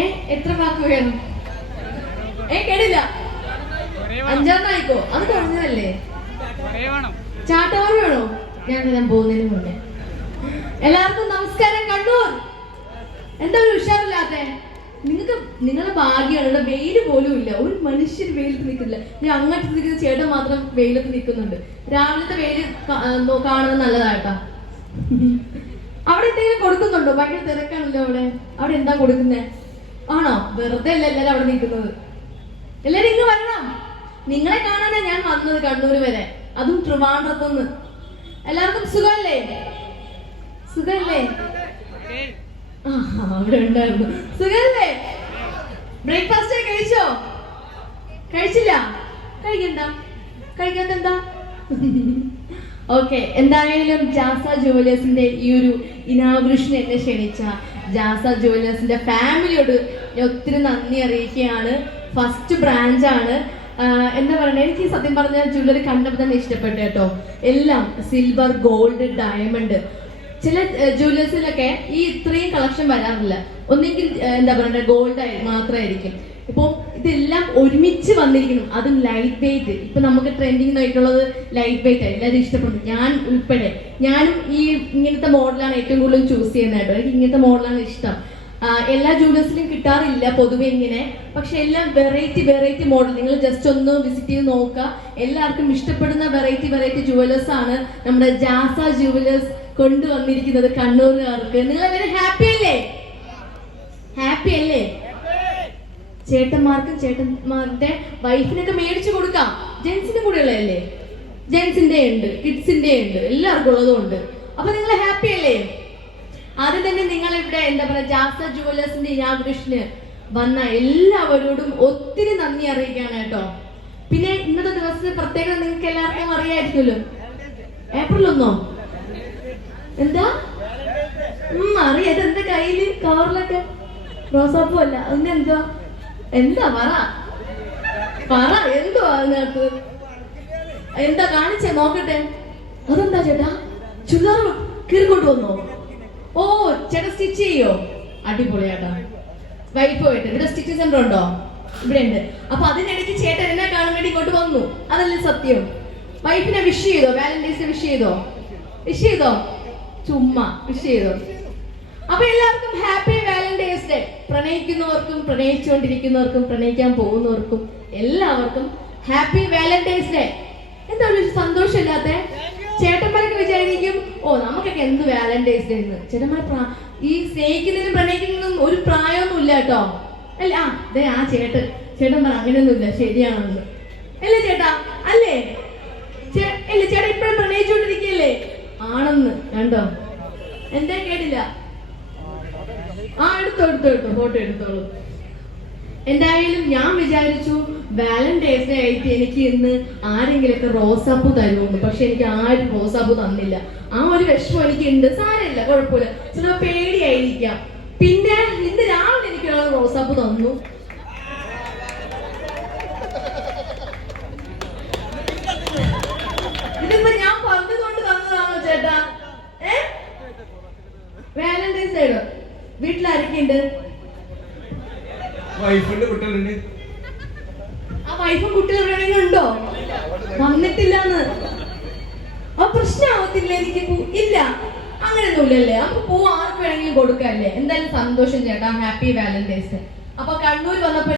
ഏ? എത്ര വാക്ക് വേണം? ഏ കേടില്ല അഞ്ചാമതായിക്കോ? അത് കുറഞ്ഞതല്ലേ ചാട്ടവാറ് വേണോ? ഞാൻ ഞാൻ പോകുന്നതിന് മുന്നേ. എല്ലാവർക്കും നമസ്കാരം കണ്ണൂർ. എന്താ ഒരു ഉഷാറില്ലാത്ത? നിങ്ങൾക്ക് നിങ്ങളുടെ ഭാഗ്യമാണ് ഇവിടെ വെയിൽ പോലും ഇല്ല. ഒരു മനുഷ്യർ വെയിലത്ത് നിൽക്കുന്നില്ല. ഞാൻ അങ്ങോട്ട് നിൽക്കുന്ന ചേട്ടൻ മാത്രം വെയിലത്ത് നിൽക്കുന്നുണ്ട്. രാവിലത്തെ വെയിൽ ആ, കാണുന്നത് നല്ലതാട്ടാ അവിടെ എന്തെങ്കിലും കൊടുക്കുന്നുണ്ടോ? ഭയങ്കര തിരക്കാണല്ലോ അവിടെ. അവിടെ എന്താ കൊടുക്കുന്നേ? ആണോ? വെറുതെ അല്ല എല്ലാരും അവിടെ നിൽക്കുന്നത്. എല്ലാരും ഇങ്ങ് വരണം. നിങ്ങളെ കാണാനാ ഞാൻ വന്നത് കണ്ണൂര് വരെ. അതും ട്രിവാൻഡ്രത്തുനിന്ന്. എല്ലാവർക്കും സുഖമല്ലേ? സുഖല്ലേ അവിടെ ഉണ്ടായിരുന്നു. സുഖല്ലേ ബ്രേക്ക്ഫാസ്റ്റ് കഴിച്ചോ? കഴിച്ചില്ല? കഴിക്കണ്ട. കഴിക്കാത്ത എന്താ ഓക്കെ എന്തായാലും ജാസ ജുവലേഴ്സിന്റെ ഈ ഒരു ഇനാഗുറേഷൻ എന്നെ ക്ഷണിച്ച ജാസ ജുവലേഴ്സിന്റെ ഫാമിലിയോട് ഞാൻ ഒത്തിരി നന്ദി അറിയിക്കുകയാണ്. ഫസ്റ്റ് ബ്രാഞ്ച് ആണ്. എന്താ പറയുക എനിക്ക് സത്യം പറഞ്ഞ ജ്വല്ലറി കണ്ടപ്പോൾ തന്നെ ഇഷ്ടപ്പെട്ടു കേട്ടോ. എല്ലാം സിൽവർ ഗോൾഡ് ഡയമണ്ട് ചില ജ്വല്ലേഴ്സിലൊക്കെ ഈ ഇത്രയും കളക്ഷൻ വരാറില്ല. ഒന്നെങ്കിൽ എന്താ പറയുക ഗോൾഡ് മാത്രമായിരിക്കും ഇപ്പോൾ ഇതെല്ലാം ഒരുമിച്ച് വന്നിരിക്കണം അതും ലൈറ്റ് വെയിറ്റ് ഇപ്പൊ നമുക്ക് ട്രെൻഡിങ് ആയിട്ടുള്ളത് ലൈറ്റ് വെയിറ്റ് എല്ലാവരും ഇഷ്ടപ്പെടുന്നു. ഞാൻ ഉൾപ്പെടെ. ഞാനും ഈ ഇങ്ങനത്തെ മോഡലാണ് ഏറ്റവും കൂടുതൽ ചൂസ് ചെയ്യുന്നത് കേട്ടോ. എനിക്ക് ഇങ്ങനത്തെ മോഡലാണ് ഇഷ്ടം. എല്ലാ ജ്വല്ലേഴ്സിലും കിട്ടാറില്ല പൊതുവെ ഇങ്ങനെ. പക്ഷെ എല്ലാം വെറൈറ്റി വെറൈറ്റി മോഡൽ നിങ്ങൾ ജസ്റ്റ് ഒന്ന് വിസിറ്റ് ചെയ്ത് നോക്കുക. എല്ലാവർക്കും ഇഷ്ടപ്പെടുന്ന വെറൈറ്റി വെറൈറ്റി ജുവലേഴ്സ് ആണ് നമ്മുടെ ജാസ ജുവലേഴ്സ് കൊണ്ടുവന്നിരിക്കുന്നത് കണ്ണൂരുകാർക്ക്. നിങ്ങൾ എല്ലാവരും ഹാപ്പി അല്ലേ? ഹാപ്പി അല്ലേ? ചേട്ടന്മാർക്കും ചേട്ടന്മാരുടെ വൈഫിനൊക്കെ മേടിച്ചു കൊടുക്കാം. ജെൻസിന്റെ കൂടെ ഉള്ളതല്ലേ ജെൻസിന്റെ ഉണ്ട് കിഡ്സിന്റെ ഉണ്ട് എല്ലാവർക്കും ഉള്ളതും ഉണ്ട്. അപ്പൊ നിങ്ങൾ ഹാപ്പി അല്ലേ? ആദ്യം തന്നെ നിങ്ങൾ ഇവിടെ എന്താ പറയാ ജാസ ജുവലേഴ്സിന്റെ ഇനാഗ്രേഷന് വന്ന എല്ലാവരോടും ഒത്തിരി നന്ദി അറിയിക്കുകയാണ് കേട്ടോ. പിന്നെ ഇന്നത്തെ ദിവസത്തെ പ്രത്യേകത നിങ്ങൾക്ക് എല്ലാവർക്കും അറിയായിരിക്കുമല്ലോ ഏപ്രിൽ ഒന്നോ? എന്താ? അറിയാം. ഇതെന്താ കയ്യിൽ? കവറിലൊക്കെ റോസാപ്പൂ അല്ല. അതിന്റെ എന്താ എന്താ പറ? പറ. എന്തുവാ അതിനകത്ത്? എന്താ കാണിച്ചേ? നോക്കട്ടെ. അതെന്താ ചേട്ടാ? ചുല്ലാർ കീറിക്കൊണ്ട് വന്നോ? ഓ ചേട്ടാ സ്റ്റിച്ച് ചെയ്യോ? അടിപൊളിയാട്ടാ വൈഫ് പോയിട്ട്. ഇവിടെ സ്റ്റിച്ച് സെന്റർ ഉണ്ടോ? ഇവിടെ ഉണ്ട് അപ്പൊ അതിനിടയ്ക്ക് ചേട്ടൻ എന്നെ കാണാൻ വേണ്ടി ഇങ്ങോട്ട് വന്നു. അതല്ലേ സത്യം. വൈഫിനെ വിഷ് ചെയ്തോ? വാലന്റൈൻസ് വിഷ് ചെയ്തോ? വിഷ് ചെയ്തോ? ചുമ്മാ വിഷ് ചെയ്തോ? അപ്പൊ എല്ലാവർക്കും ഹാപ്പി വാലന്റൈൻസ് ഡേ പ്രണയിക്കുന്നവർക്കും പ്രണയിച്ചുകൊണ്ടിരിക്കുന്നവർക്കും പ്രണയിക്കാൻ പോകുന്നവർക്കും എല്ലാവർക്കും ഹാപ്പി വാലന്റൈൻസ് ഡേ എന്താ സന്തോഷമില്ലാത്ത? ചേട്ടന്മാരൊക്കെ വിചാരിക്കും എന്ത് വാലന്റൈൻസ് ഡേ എന്ന്? ചേട്ടന്മാർ ഈ സ്നേഹിക്കുന്നതിനും പ്രണയിക്കുന്നതിനും ഒരു പ്രായമൊന്നും ഇല്ല കേട്ടോ. അല്ല? ആ ദേ ആ ചേട്ടൻ ചേട്ടൻ പറ അങ്ങനെയൊന്നുമില്ല ശരിയാണെന്ന്. അല്ലേ ചേട്ടാ? അല്ലേ? അല്ലേ ചേട്ടാ ഇപ്പഴും പ്രണയിച്ചുകൊണ്ടിരിക്കുകയല്ലേ? ആണെന്ന് കണ്ടോ? എന്താ കേട്ടില്ല? ആ എടുത്തോ എടുത്തോ എടുത്തോ ഫോട്ടോ എടുത്തോളൂ. എന്തായാലും ഞാൻ വിചാരിച്ചു വാലന്റൈൻസ് ഡേ ആയിട്ട് എനിക്ക് ഇന്ന് ആരെങ്കിലുമൊക്കെ റോസാപ്പൂ തരുമെന്ന് പക്ഷെ എനിക്ക് ആരും റോസാപ്പൂ തന്നില്ല. ആ ഒരു വിഷമം എനിക്ക് ഉണ്ട് സാരമില്ല കുഴപ്പമില്ല. ചിലപ്പോ പേടിയായിരിക്കാം. പിന്നെ ഇന്ന് രാവിലെ എനിക്ക് ഒരാൾ റോസാപ്പൂ തന്നു. ഇതിപ്പോ ഞാൻ പറഞ്ഞുകൊണ്ട് തന്നതാണോ ചേട്ടാ? ഏ? വാലന്റൈൻസ് ഡേ വീട്ടിലാരൊക്കെയുണ്ട്? വൈഫുണ്ട് കുട്ടികളുണ്ട്. ആ വൈഫും കുട്ടികളും എവിടെയെങ്കിലും ഉണ്ടോ? വന്നിട്ടില്ലാന്ന്. ആ പ്രശ്നമാവത്തില്ല എനിക്ക് ഇല്ല. അങ്ങനെയൊന്നുമില്ലല്ലേ? അപ്പൊ പൂ ആർക്ക് വേണമെങ്കിലും കൊടുക്കല്ലേ എന്തായാലും സന്തോഷം ചേട്ടാ. ഹാപ്പി വാലന്റൈൻസ് അപ്പൊ കണ്ണൂർ വന്നപ്പോ